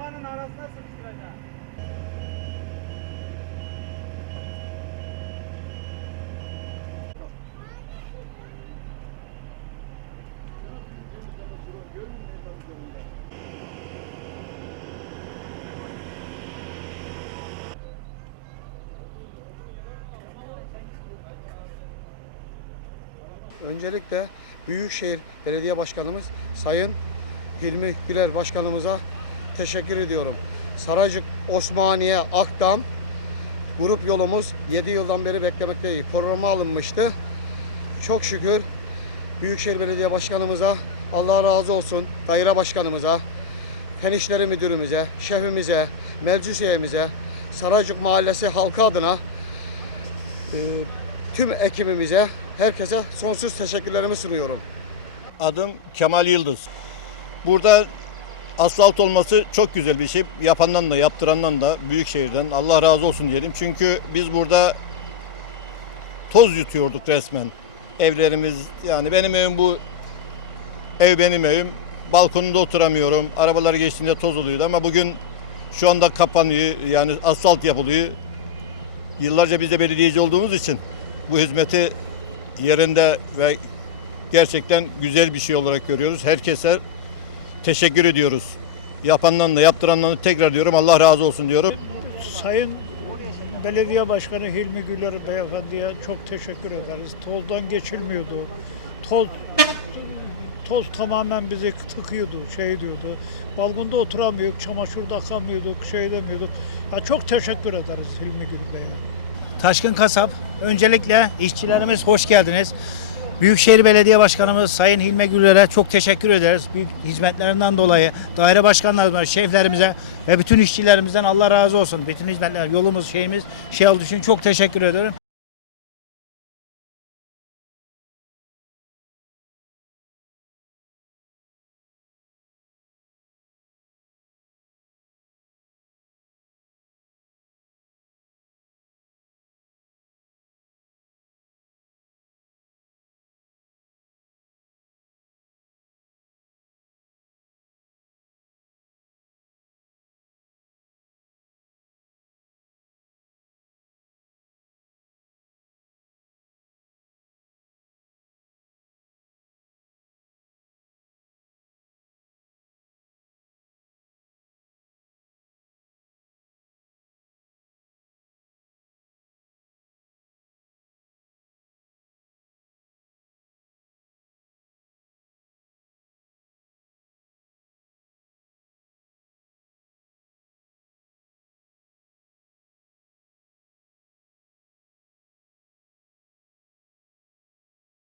arabanın arasına sıkıştıracağım. Öncelikle Büyükşehir Belediye Başkanımız Sayın Hilmi Güler Başkanımıza teşekkür ediyorum. Saraycık Osmaniye Akdam grup yolumuz 7 yıldan beri beklemekteyiz. Programa alınmıştı. Çok şükür Büyükşehir Belediye Başkanımıza Allah razı olsun. Daire Başkanımıza, Fen İşleri Müdürümüze, şefimize, meclis üyemize, Saraycık Mahallesi halkı adına e, tüm ekibimize, herkese sonsuz teşekkürlerimi sunuyorum. Adım Kemal Yıldız. Burada asfalt olması çok güzel bir şey. Yapandan da yaptırandan da Büyükşehir'den Allah razı olsun diyelim. Çünkü biz burada toz yutuyorduk resmen. Evlerimiz yani benim evim bu ev benim evim. Balkonunda oturamıyorum. Arabalar geçtiğinde toz oluyordu ama bugün şu anda kapanıyor. Yani asfalt yapılıyor. Yıllarca biz de belediyeci olduğumuz için bu hizmeti yerinde ve gerçekten güzel bir şey olarak görüyoruz. Herkese teşekkür ediyoruz. Yapandan da yaptırandan da tekrar diyorum Allah razı olsun diyorum. Sayın Belediye Başkanı Hilmi Güler Beyefendi'ye çok teşekkür ederiz. Toldan geçilmiyordu. Toz toz tamamen bizi tıkıyordu, şey diyordu. Balkonda oturamıyorduk, çamaşırda akamıyorduk, şey demiyorduk. Ya çok teşekkür ederiz Hilmi Gül Bey'e. Taşkın Kasap, öncelikle işçilerimiz hoş geldiniz. Büyükşehir Belediye Başkanımız Sayın Hilmi Güler'e çok teşekkür ederiz. Büyük hizmetlerinden dolayı daire başkanlarımıza, şeflerimize ve bütün işçilerimizden Allah razı olsun. Bütün hizmetler, yolumuz, şeyimiz şey olduğu için çok teşekkür ederim.